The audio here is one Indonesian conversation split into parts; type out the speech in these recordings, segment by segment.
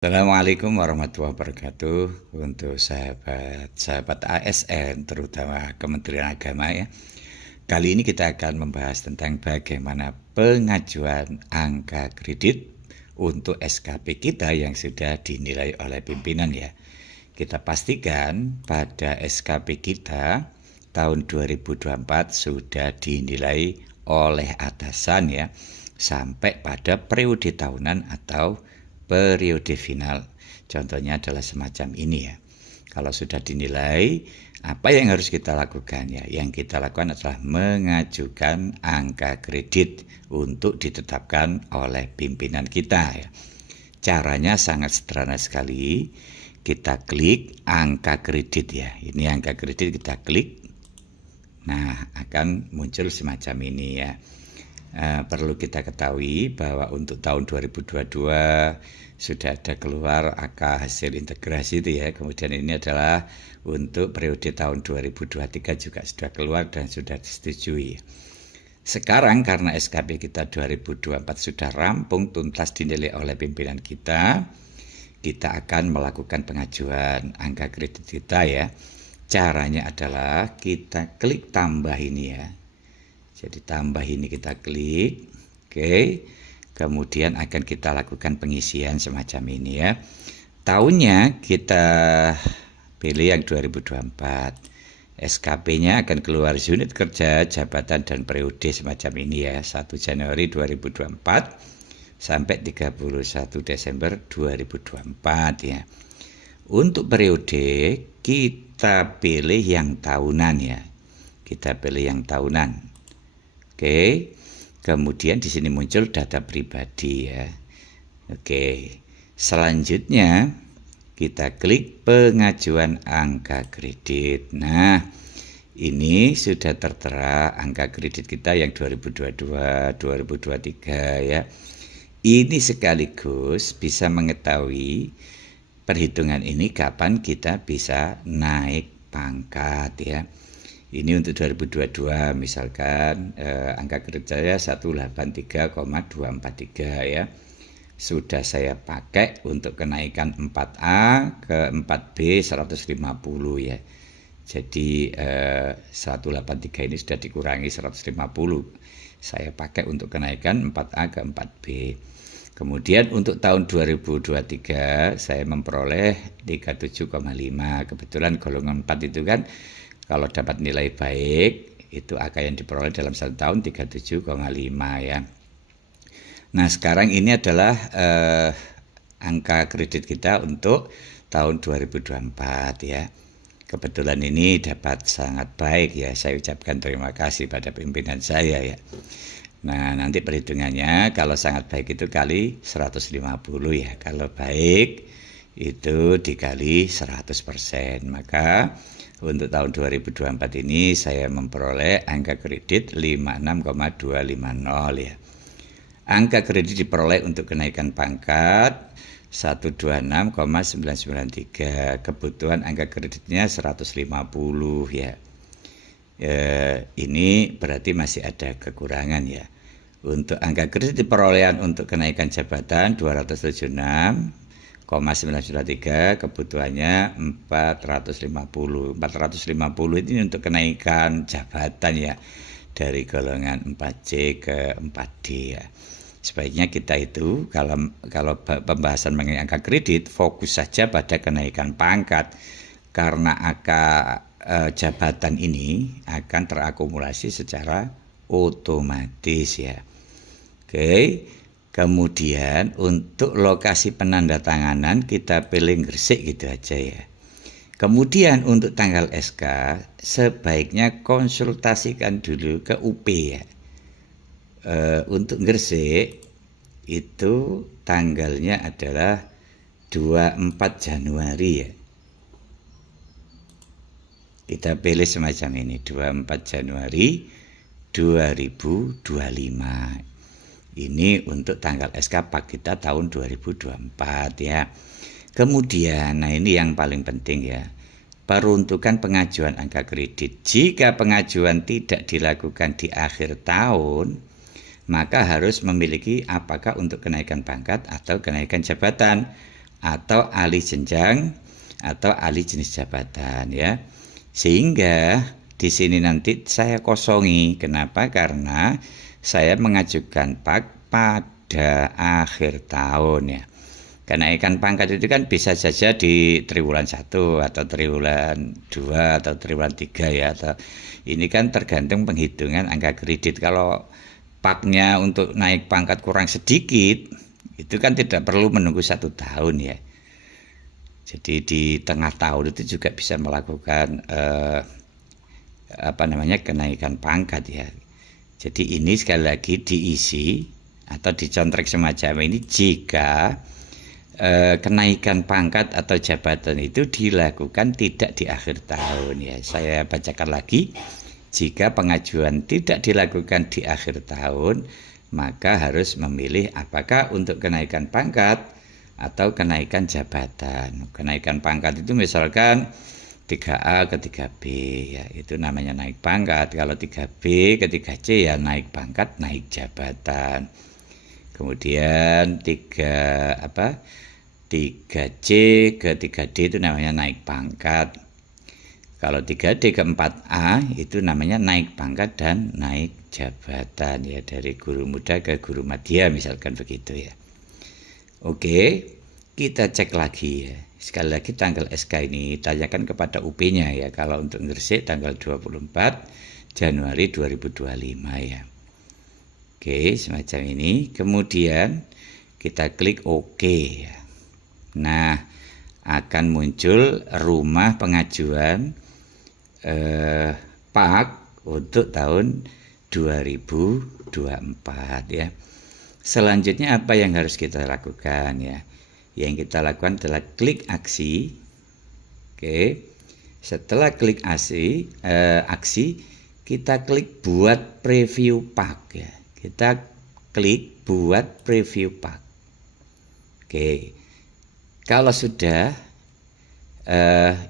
Assalamualaikum warahmatullahi wabarakatuh untuk sahabat-sahabat ASN terutama Kementerian Agama ya. Kali ini kita akan membahas tentang bagaimana pengajuan angka kredit untuk SKP kita yang sudah dinilai oleh pimpinan ya. Kita pastikan pada SKP kita tahun 2024 sudah dinilai oleh atasan ya sampai pada periode tahunan atau periode final. Contohnya adalah semacam ini ya. Kalau sudah dinilai, apa yang harus kita lakukan ya? Yang kita lakukan adalah mengajukan angka kredit untuk ditetapkan oleh pimpinan kita ya. Caranya sangat sederhana sekali. Kita klik angka kredit ya. Ini angka kredit kita klik. Nah, akan muncul semacam ini ya. Perlu kita ketahui bahwa untuk tahun 2022 sudah ada keluar angka hasil integrasi itu ya. Kemudian ini adalah untuk periode tahun 2023 juga sudah keluar dan sudah disetujui. Sekarang karena SKP kita 2024 sudah rampung tuntas dinilai oleh pimpinan kita akan melakukan pengajuan angka kredit kita ya. Caranya adalah kita klik tambah ini ya. Jadi tambah ini kita klik, oke. Kemudian akan kita lakukan pengisian semacam ini ya. Tahunnya kita pilih yang 2024. SKP-nya akan keluar unit kerja, jabatan dan periode semacam ini ya. 1 Januari 2024 sampai 31 Desember 2024 ya. Untuk periode kita pilih yang tahunan ya. Kita pilih yang tahunan. Oke, kemudian di sini muncul data pribadi ya. Oke, selanjutnya kita klik pengajuan angka kredit. Nah, ini sudah tertera angka kredit kita yang 2022, 2023 ya. Ini sekaligus bisa mengetahui perhitungan ini kapan kita bisa naik pangkat ya. Ini untuk 2022 misalkan angka kerjanya 183,243 ya. Sudah saya pakai untuk kenaikan 4A ke 4B 150 ya. Jadi 183 ini sudah dikurangi 150. Saya pakai untuk kenaikan 4A ke 4B. Kemudian untuk tahun 2023 saya memperoleh 37,5. Kebetulan golongan 4 itu kan kalau dapat nilai baik, itu angka yang diperoleh dalam 1 tahun 37,5 ya. Nah sekarang ini adalah angka kredit kita untuk tahun 2024 ya. Kebetulan ini dapat sangat baik ya, saya ucapkan terima kasih pada pimpinan saya ya. Nah nanti perhitungannya kalau sangat baik itu kali 150 ya. Kalau baik itu dikali 100%. Maka untuk tahun 2024 ini saya memperoleh angka kredit 56,250 ya. Angka kredit diperoleh untuk kenaikan pangkat 126,993. Kebutuhan angka kreditnya 150 ya. Ini berarti masih ada kekurangan ya. Untuk angka kredit perolehan untuk kenaikan jabatan 276,993, kebutuhannya 450 ini untuk kenaikan jabatan ya dari golongan 4C ke 4D ya. Sebaiknya kita itu kalau pembahasan mengenai angka kredit fokus saja pada kenaikan pangkat karena angka jabatan ini akan terakumulasi secara otomatis ya. Oke. Kemudian untuk lokasi penandatanganan kita pilih Gresik gitu aja ya. Kemudian untuk tanggal SK sebaiknya konsultasikan dulu ke UP ya. Untuk Gresik itu tanggalnya adalah 24 Januari ya. Kita pilih semacam ini 24 Januari 2025. Ini untuk tanggal SK Pak kita tahun 2024 ya. Kemudian, nah ini yang paling penting ya. Peruntukan pengajuan angka kredit. Jika pengajuan tidak dilakukan di akhir tahun, maka harus memiliki apakah untuk kenaikan pangkat atau kenaikan jabatan. atau alih jenjang atau alih jenis jabatan ya. Sehingga di sini nanti saya kosongi. Kenapa? Karena saya mengajukan pada akhir tahun ya. Kenaikan pangkat itu kan bisa saja di triwulan 1 atau triwulan 2 atau triwulan 3 ya. Atau ini kan tergantung penghitungan angka kredit. Kalau paknya untuk naik pangkat kurang sedikit, itu kan tidak perlu menunggu 1 tahun ya. Jadi di tengah tahun itu juga bisa melakukan kenaikan pangkat ya. Jadi ini sekali lagi diisi atau dicontrek semacam ini jika kenaikan pangkat atau jabatan itu dilakukan tidak di akhir tahun ya. Saya bacakan lagi, jika pengajuan tidak dilakukan di akhir tahun, maka harus memilih apakah untuk kenaikan pangkat atau kenaikan jabatan. Kenaikan pangkat itu misalkan 3A ke 3B ya, itu namanya naik pangkat. Kalau 3B ke 3C ya naik pangkat, naik jabatan. Kemudian 3C ke 3D itu namanya naik pangkat. Kalau 3D ke 4A itu namanya naik pangkat dan naik jabatan ya, dari guru muda ke guru madya misalkan begitu ya. Oke, kita cek lagi ya. Sekali lagi tanggal SK ini tanyakan kepada UP-nya ya. Kalau untuk Gresik tanggal 24 Januari 2025 ya. Oke, semacam ini. Kemudian kita klik OK ya. Nah, akan muncul rumah pengajuan PAK untuk tahun 2024 ya. Selanjutnya apa yang harus kita lakukan ya? Yang kita lakukan adalah klik aksi. Oke. Setelah klik aksi, kita klik buat preview PAK ya. Kita klik buat preview PAK. Oke. Kalau sudah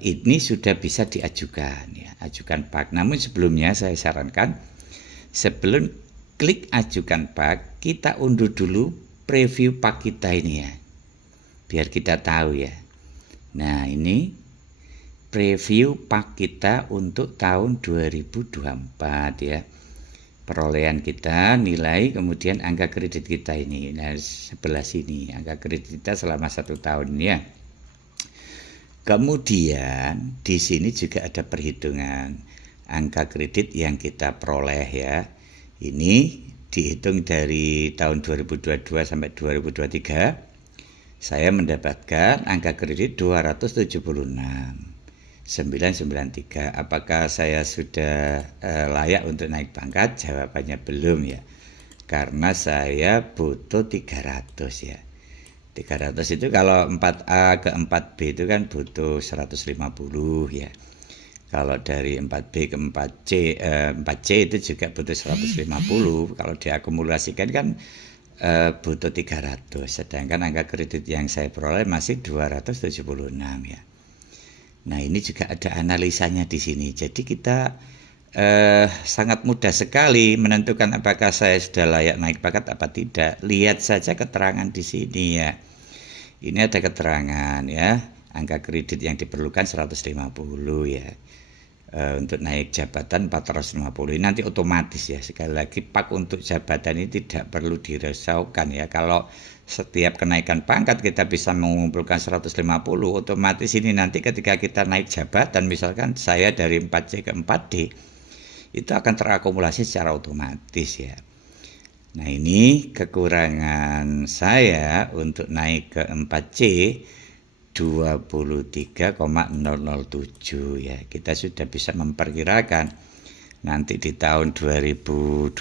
ini sudah bisa diajukan ya, ajukan PAK. Namun sebelumnya saya sarankan sebelum klik ajukan PAK, kita unduh dulu preview PAK kita ini ya, biar kita tahu ya. Nah, ini preview PAK kita untuk tahun 2024 ya. Perolehan kita, nilai, kemudian angka kredit kita ini. Nah, sebelah sini angka kredit kita selama 1 tahun ya. Kemudian di sini juga ada perhitungan angka kredit yang kita peroleh ya. Ini dihitung dari tahun 2022 sampai 2023. Saya mendapatkan angka kredit 276.993. Apakah saya sudah layak untuk naik pangkat? Jawabannya belum ya. Karena saya butuh 300 ya. 300 itu kalau 4A ke 4B itu kan butuh 150 ya. Kalau dari 4B ke 4C itu juga butuh 150. Kalau diakumulasikan kan butuh 300. Sedangkan angka kredit yang saya peroleh masih 276 ya. Nah, ini juga ada analisanya di sini. Jadi kita sangat mudah sekali menentukan apakah saya sudah layak naik pangkat apa tidak. Lihat saja keterangan di sini ya. Ini ada keterangan ya, angka kredit yang diperlukan 150 ya. Untuk naik jabatan 450. Ini nanti otomatis ya. Sekali lagi PAK untuk jabatan ini tidak perlu dirisaukan ya. Kalau setiap kenaikan pangkat kita bisa mengumpulkan 150, otomatis ini nanti ketika kita naik jabatan, misalkan saya dari 4C ke 4D, itu akan terakumulasi secara otomatis ya. Nah, ini kekurangan saya untuk naik ke 4C 23,007 ya. Kita sudah bisa memperkirakan nanti di tahun 2025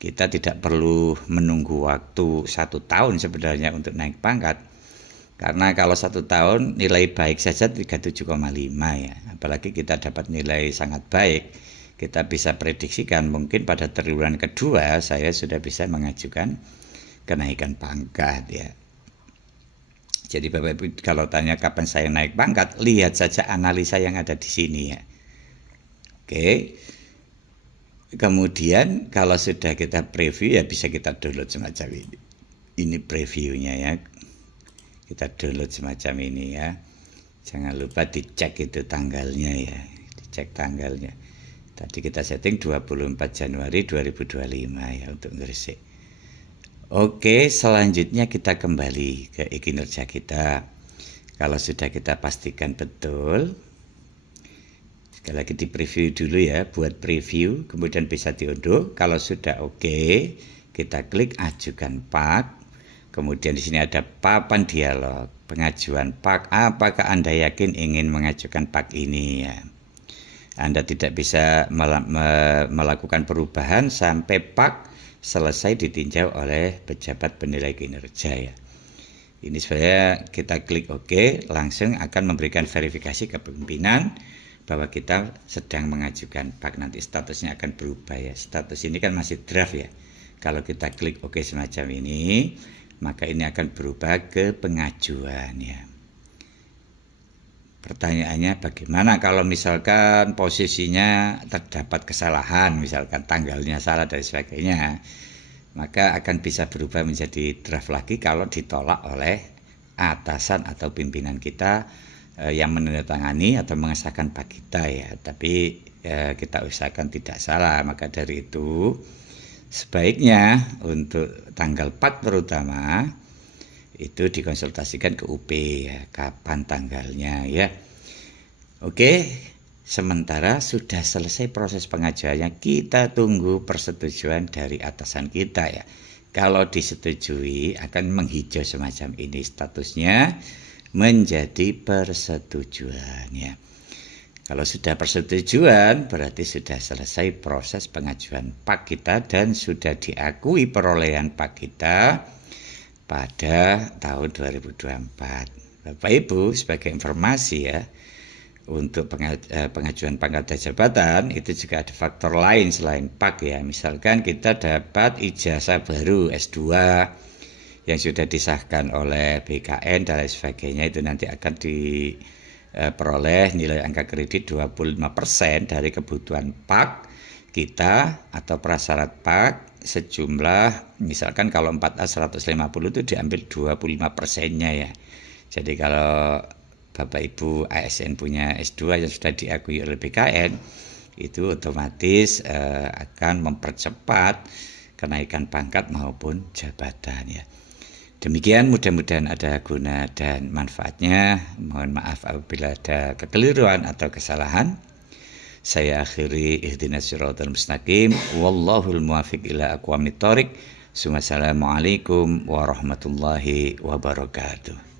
kita tidak perlu menunggu waktu 1 tahun sebenarnya untuk naik pangkat. Karena kalau 1 tahun nilai baik saja 37,5 ya. Apalagi kita dapat nilai sangat baik, kita bisa prediksikan mungkin pada triwulan kedua saya sudah bisa mengajukan kenaikan pangkat ya. Jadi Bapak Ibu kalau tanya kapan saya naik pangkat, lihat saja analisa yang ada di sini ya. Oke. Kemudian kalau sudah kita preview ya bisa kita download semacam ini. Ini previewnya ya. kita download semacam ini ya. Jangan lupa dicek itu tanggalnya ya, dicek tanggalnya. Tadi kita setting 24 Januari 2025 ya untuk Gresik. Oke, selanjutnya kita kembali ke kinerja kita. Kalau sudah kita pastikan betul, sekali lagi di preview dulu ya, buat preview, kemudian bisa diunduh. Kalau sudah oke, kita klik ajukan pak. Kemudian di sini ada papan dialog, pengajuan pak. Apakah Anda yakin ingin mengajukan pak ini ya? Anda tidak bisa melakukan perubahan sampai pak selesai ditinjau oleh pejabat penilai kinerja ya. Ini sebenarnya kita klik OK, langsung akan memberikan verifikasi ke pimpinan bahwa kita sedang mengajukan pak. Nanti statusnya akan berubah ya. Status ini kan masih draft ya. Kalau kita klik OK semacam ini, maka ini akan berubah ke pengajuan ya. Pertanyaannya bagaimana kalau misalkan posisinya terdapat kesalahan, misalkan tanggalnya salah dan sebagainya, maka akan bisa berubah menjadi draft lagi kalau ditolak oleh atasan atau pimpinan kita yang menandatangani atau mengesahkan pak kita ya. Tapi kita usahakan tidak salah. Maka dari itu sebaiknya untuk tanggal pak terutama itu dikonsultasikan ke UP ya, kapan tanggalnya ya. Oke, sementara sudah selesai proses pengajuannya, kita tunggu persetujuan dari atasan kita ya. Kalau disetujui akan menghijau semacam ini, statusnya menjadi persetujuan ya. Kalau sudah persetujuan berarti sudah selesai proses pengajuan pak kita dan sudah diakui perolehan pak kita pada tahun 2024. Bapak Ibu, sebagai informasi ya, untuk pengajuan pangkat dan jabatan itu juga ada faktor lain selain pak ya. Misalkan kita dapat ijazah baru S2 yang sudah disahkan oleh BKN dan lain sebagainya, itu nanti akan diperoleh nilai angka kredit 25% dari kebutuhan pak kita atau prasyarat pak sejumlah, misalkan kalau 4A 150 itu diambil 25%-nya ya. Jadi kalau Bapak Ibu ASN punya S2 yang sudah diakui oleh BKN, itu otomatis akan mempercepat kenaikan pangkat maupun jabatan ya. Demikian, mudah-mudahan ada guna dan manfaatnya. Mohon maaf apabila ada kekeliruan atau kesalahan. Saya akhiri ihdinas siratal mustaqim, wallahul muwaffiq ila aqwamit thoriq. Assalamualaikum warahmatullahi wabarakatuh.